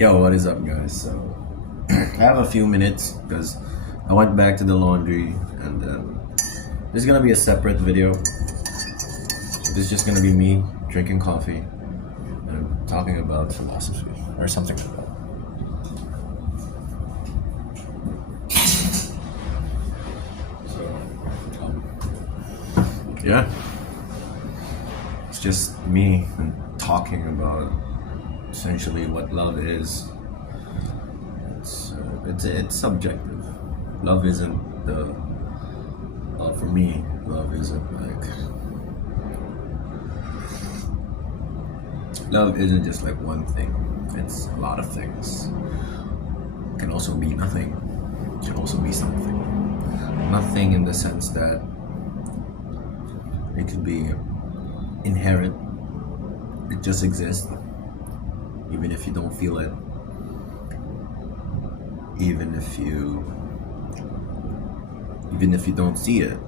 Yo, what is up, guys? So, I have a few minutes because I went back to the laundry, and this is gonna be a separate video. This is just gonna be me drinking coffee and talking about philosophy or something like that. So, yeah, it's just me and talking about essentially what love is. It's subjective. Love isn't the for me. Love isn't just like one thing. It's a lot of things. It can also be nothing. It can also be something. Nothing in the sense that it could be inherent. It just exists. Even if you don't feel it, even if you don't see it,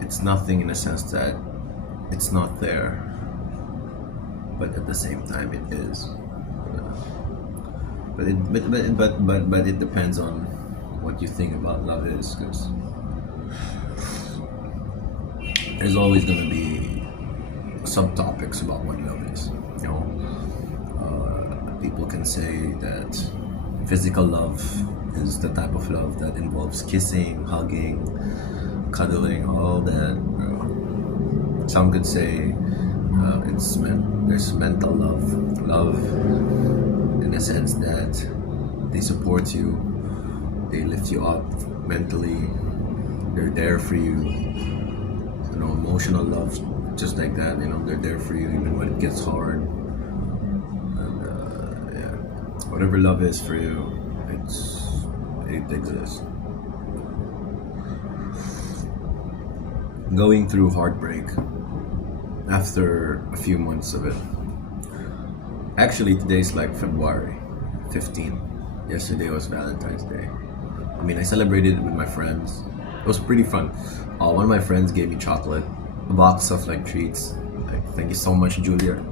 it's nothing in the sense that it's not there, but at the same time it is. But it depends on what you think about love is, because there's always gonna be subtopics about what love is. You know, people can say that physical love is the type of love that involves kissing, hugging, cuddling, all that. Some could say there's mental love in the sense that they support you, they lift you up mentally, they're there for you. You know, emotional love, just like that. You know, they're there for you even when it gets hard. Whatever love is for you, it exists. Going through heartbreak after a few months of it. Actually, today's like February 15th. Yesterday was Valentine's Day. I mean, I celebrated it with my friends. It was pretty fun. One of my friends gave me chocolate, a box of like treats. Like, thank you so much, Julia.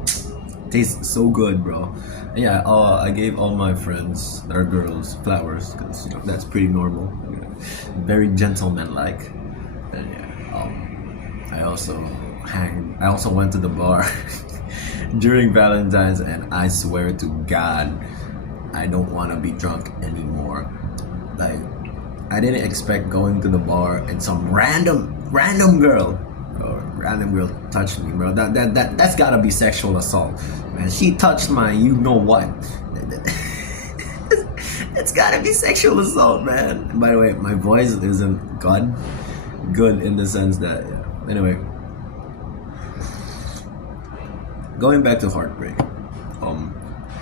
Tastes so good, bro. And yeah, I gave all my friends, our girls, flowers, because you know that's pretty normal, very gentleman-like. And yeah, I also went to the bar during Valentine's, and I swear to God, I don't want to be drunk anymore. Like, I didn't expect going to the bar and some random girl touched me, bro. That's gotta be sexual assault, man. She touched my, you know what? It's gotta be sexual assault, man. By the way, my voice isn't good in the sense that, yeah. Anyway, going back to heartbreak,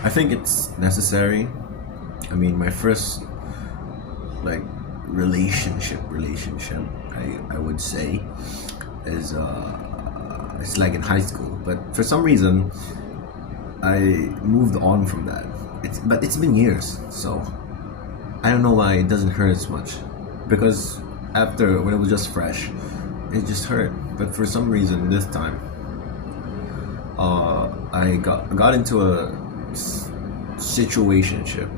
I think it's necessary. I mean, my first like relationship, I would say, is it's like in high school, but for some reason I moved on from that. It's been years, so I don't know why it doesn't hurt as much, because after, when it was just fresh, it just hurt. But for some reason this time I got into a situationship,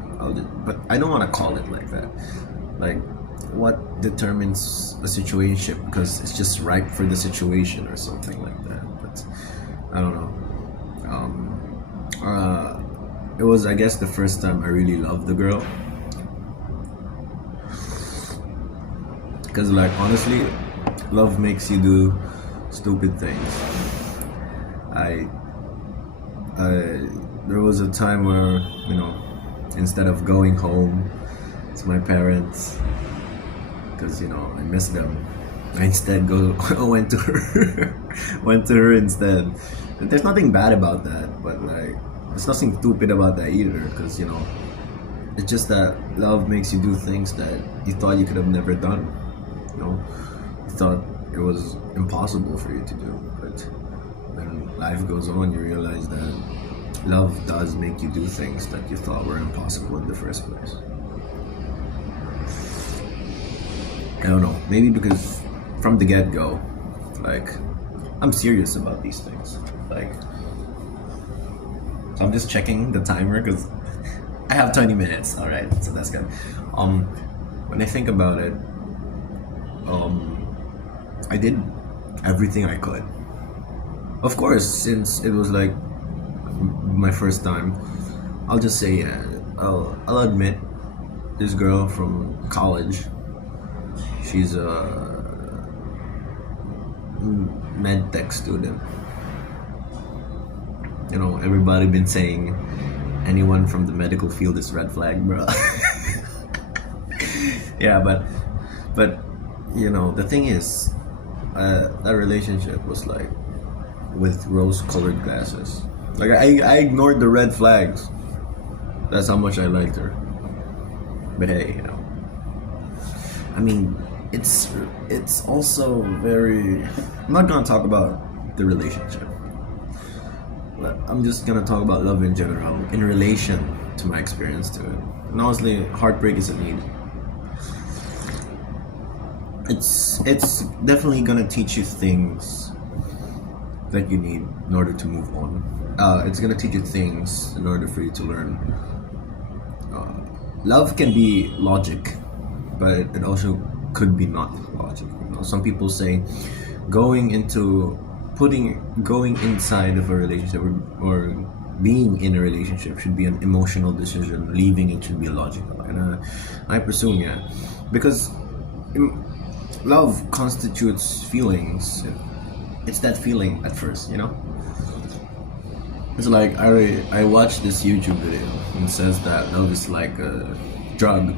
but I don't want to call it like that. Like, what determines a situation? Because it's just right for the situation or something like that. But I don't know. It was, I guess, the first time I really loved the girl. Because, like, honestly, love makes you do stupid things. There was a time where, you know, instead of going home to my parents, because you know I miss them, I instead went to her instead. And there's nothing bad about that, but like, there's nothing stupid about that either, because you know, it's just that love makes you do things that you thought you could have never done. You know, you thought it was impossible for you to do, but when life goes on, you realize that love does make you do things that you thought were impossible in the first place. I don't know, maybe because from the get-go, like, I'm serious about these things. Like, So I'm just checking the timer because I have 20 minutes. All right, so that's good. When I think about it, I did everything I could. Of course, since it was like my first time, I'll just say, yeah, I'll admit, this girl from college, she's a med tech student. You know, everybody been saying anyone from the medical field is red flag, bro. Yeah, but you know, the thing is, that relationship was like with rose-colored glasses. Like I ignored the red flags. That's how much I liked her. But hey, you know, I mean, it's also very. I'm not gonna talk about the relationship. But I'm just gonna talk about love in general in relation to my experience to it. And honestly, heartbreak is a need. It's definitely gonna teach you things that you need in order to move on. It's gonna teach you things in order for you to learn. Love can be logic, but it also could be not logic. You know, some people say going inside of a relationship or being in a relationship should be an emotional decision. Leaving it should be logical, and I presume, yeah, because love constitutes feelings. It's that feeling at first, you know. It's like I watched this YouTube video and it says that love is like a drug,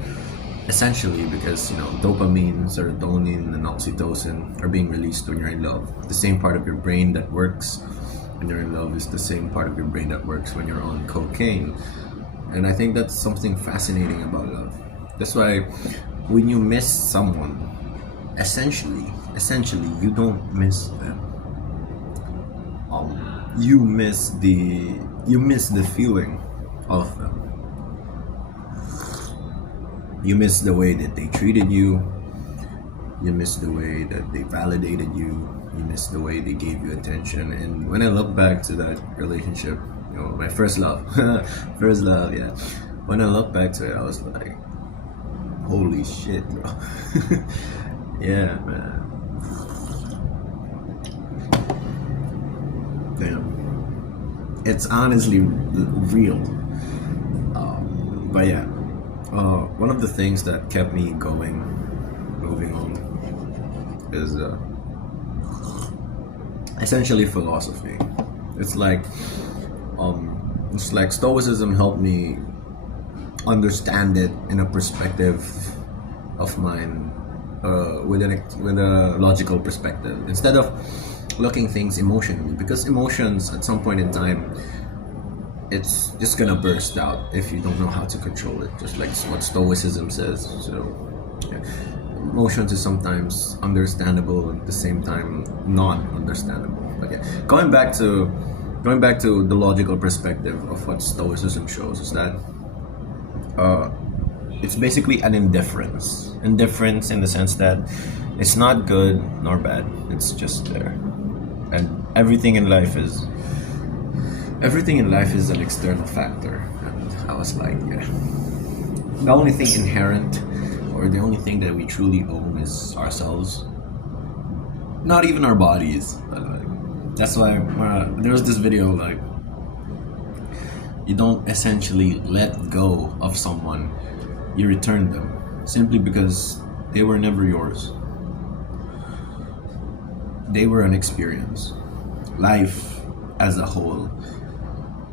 essentially, because you know dopamine, serotonin, and oxytocin are being released when you're in love. The same part of your brain that works when you're in love is the same part of your brain that works when you're on cocaine. And I think that's something fascinating about love. That's why when you miss someone, essentially you don't miss them. You miss the feeling of them. You miss the way that they treated you. You miss the way that they validated you. You miss the way they gave you attention. And when I look back to that relationship, you know, my first love, yeah. When I look back to it, I was like, holy shit, bro. Yeah, man. Damn. It's honestly real. But yeah, one of the things that kept me going, moving on, is essentially philosophy. It's like Stoicism helped me understand it in a perspective of mine, with a logical perspective, instead of looking things emotionally, because emotions at some point in time, it's just gonna burst out if you don't know how to control it, just like what Stoicism says. So yeah. Emotions is sometimes understandable, at the same time non-understandable. But yeah, going back to the logical perspective of what Stoicism shows is that it's basically an indifference in the sense that it's not good nor bad, it's just there. And everything in life is an external factor. And I was like, yeah, the only thing inherent, or the only thing that we truly own, is ourselves, not even our bodies. That's why there was this video, like, you don't essentially let go of someone, you return them, simply because they were never yours. They were an experience. Life as a whole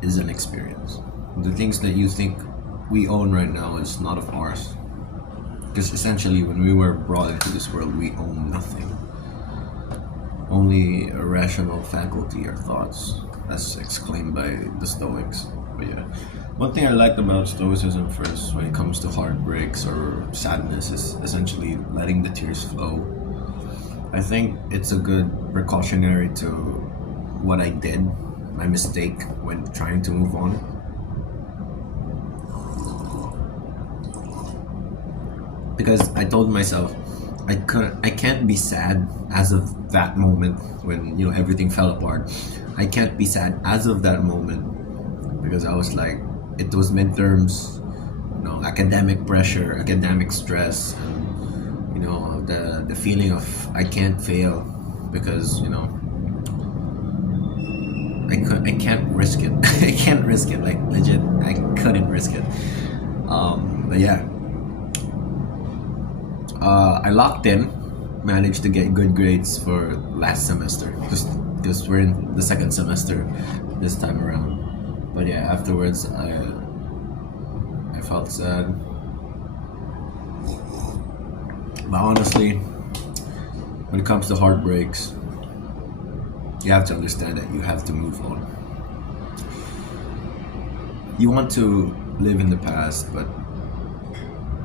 is an experience. The things that you think we own right now is not of ours. Because essentially, when we were brought into this world, we own nothing. Only a rational faculty or thoughts, as exclaimed by the Stoics. But yeah, one thing I liked about Stoicism first, when it comes to heartbreaks or sadness, is essentially letting the tears flow. I think it's a good precautionary to what I did, my mistake when trying to move on. Because I told myself I can't be sad as of that moment when, you know, everything fell apart. I can't be sad as of that moment because I was like, it was midterms, academic pressure, academic stress, and the feeling of I can't fail because I can't risk it. I can't risk it, like legit. I couldn't risk it. But yeah, I locked in, managed to get good grades for last semester because we're in the second semester this time around. But yeah, afterwards I felt sad. But honestly, when it comes to heartbreaks, you have to understand that you have to move on. You want to live in the past, but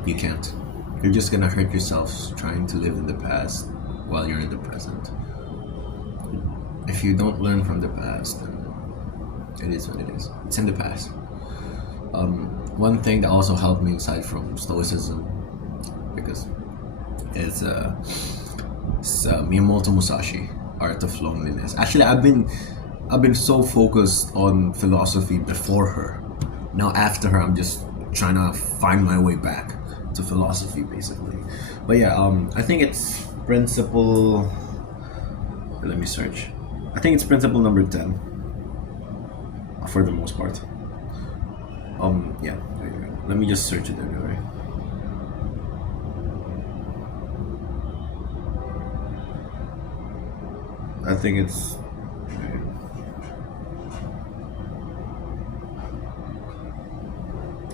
you can't. You're just gonna hurt yourself trying to live in the past while you're in the present. If you don't learn from the past, then it is what it is. It's in the past. One thing that also helped me aside from stoicism, because it's Miyamoto Musashi, Art of Loneliness. Actually, I've been so focused on philosophy before her. Now after her, I'm just trying to find my way back to philosophy, basically. But yeah, I think it's principle. Let me search. I think it's principle number 10 for the most part. Yeah. Let me just search it anyway. I think it's.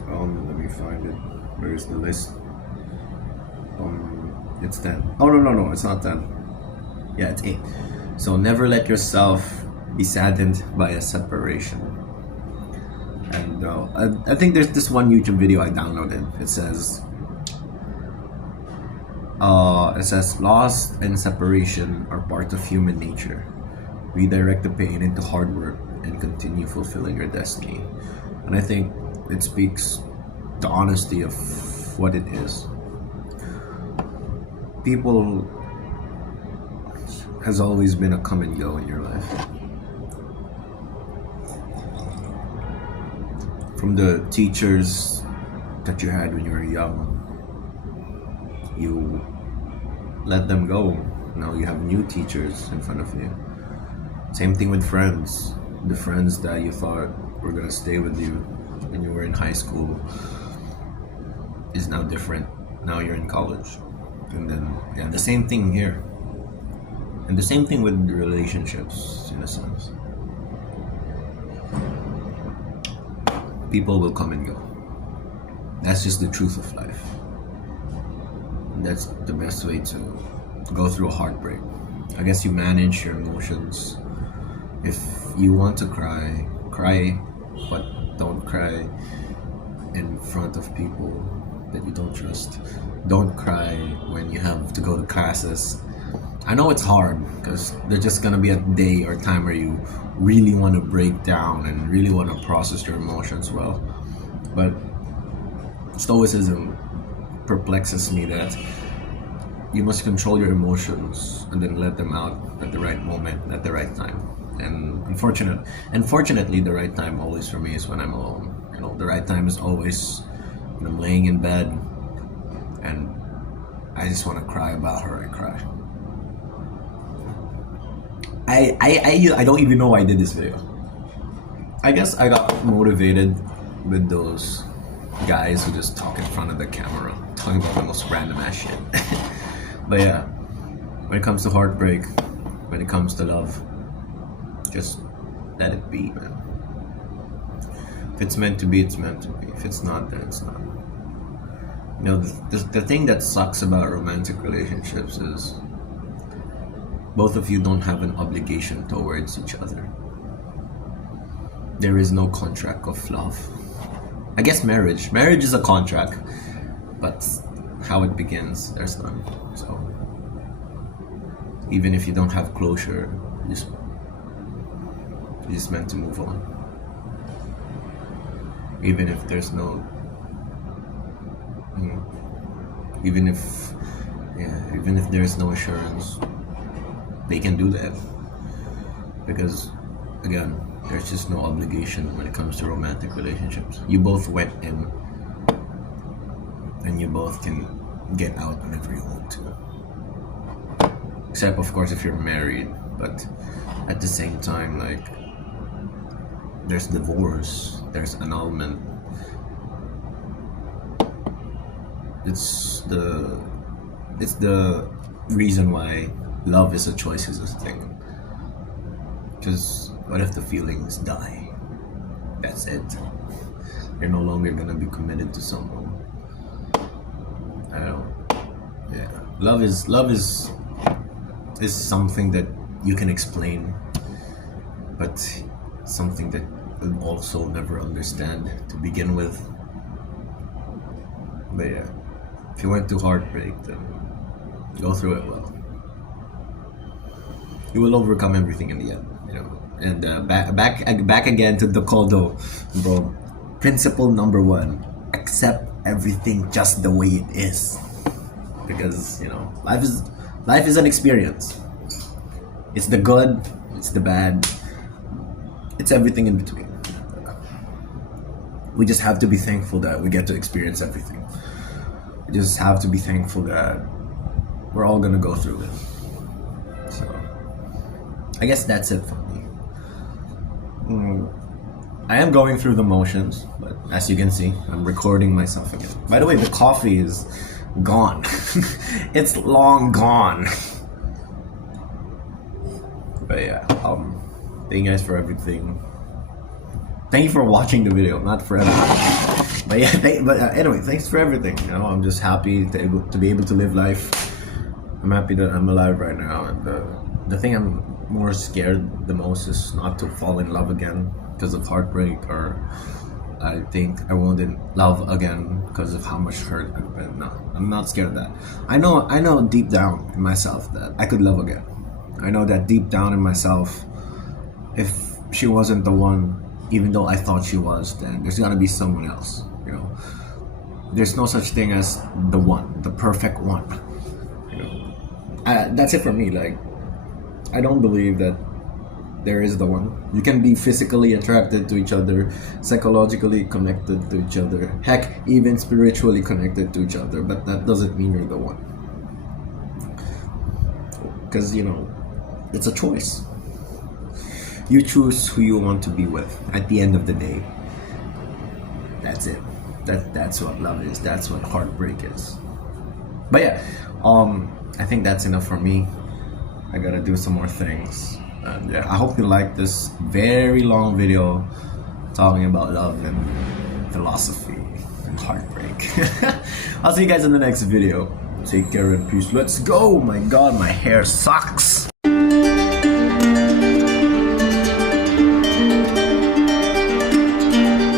Let me find it. Where is the list? It's 10. Oh no, it's not 10. Yeah, it's 8. So never let yourself be saddened by a separation. And I think there's this one YouTube video I downloaded. It says loss and separation are part of human nature. Redirect the pain into hard work and continue fulfilling your destiny. And I think it speaks the honesty of what it is. People has always been a come and go in your life. From the teachers that you had when you were young, you let them go. Now you have new teachers in front of you. Same thing with friends. The friends that you thought were gonna stay with you when you were in high school is now different. Now you're in college. And then the same thing here. And the same thing with relationships, in a sense. People will come and go. That's just the truth of life. That's the best way to go through a heartbreak. I guess you manage your emotions. If you want to cry, cry, but don't cry in front of people that you don't trust. Don't cry when you have to go to classes. I know it's hard because there's just gonna be a day or time where you really want to break down and really want to process your emotions well. But stoicism perplexes me that you must control your emotions and then let them out at the right moment, at the right time. And unfortunately, the right time always for me is when I'm alone. The right time is always when I'm laying in bed and I just want to cry about her. I cry. I don't even know why I did this video. I guess I got motivated with those guys who just talk in front of the camera, talking about the most random ass shit. But yeah, when it comes to heartbreak, when it comes to love, just let it be, man. If it's meant to be, it's meant to be. If it's not, then it's not. The thing that sucks about romantic relationships is both of you don't have an obligation towards each other. There is no contract of love. I guess marriage is a contract, but how it begins, there's none. So even if you don't have closure, you're just meant to move on. Even if there's no, even if there's no assurance, they can do that because again, there's just no obligation when it comes to romantic relationships. You both went in, and you both can get out whenever you want to. Except, of course, if you're married. But at the same time, like, there's divorce, there's annulment. It's the reason why love is a choice is a thing. Because what if the feelings die? That's it. You're no longer gonna be committed to someone. I don't know. Yeah. Love is something that you can explain, but something that you'll also never understand to begin with. But yeah, if you went through heartbreak, then go through it well. You will overcome everything in the end, you know. And back again to the Kodo, bro. Principle number 1: accept everything just the way it is, because you know life is an experience. It's the good, it's the bad, it's everything in between. We just have to be thankful that we get to experience everything. We just have to be thankful that we're all gonna go through it. So I guess that's it for me. I am going through the motions, but as you can see, I'm recording myself again. By the way, the coffee is gone. It's long gone. But yeah, thank you guys for everything. Thank you for watching the video, not forever. But yeah, anyway, thanks for everything. You know, I'm just happy to be able to live life. I'm happy that I'm alive right now. And the thing I'm more scared the most is not to fall in love again because of heartbreak, or I think I won't in love again because of how much hurt I've been. No, I'm not scared of that. I know deep down in myself that I could love again. I know that deep down in myself, if she wasn't the one, even though I thought she was, then there's gotta be someone else, you know. There's no such thing as the one, the perfect one, you know. That's it for me. Like, I don't believe that there is the one. You can be physically attracted to each other, psychologically connected to each other, heck, even spiritually connected to each other, but that doesn't mean you're the one. Because, you know, it's a choice. You choose who you want to be with at the end of the day. That's it. That's what love is. That's what heartbreak is. But yeah, I think that's enough for me. I gotta do some more things. And yeah, I hope you like this very long video talking about love and philosophy and heartbreak. I'll see you guys in the next video. Take care and peace. Let's go! My god, my hair sucks!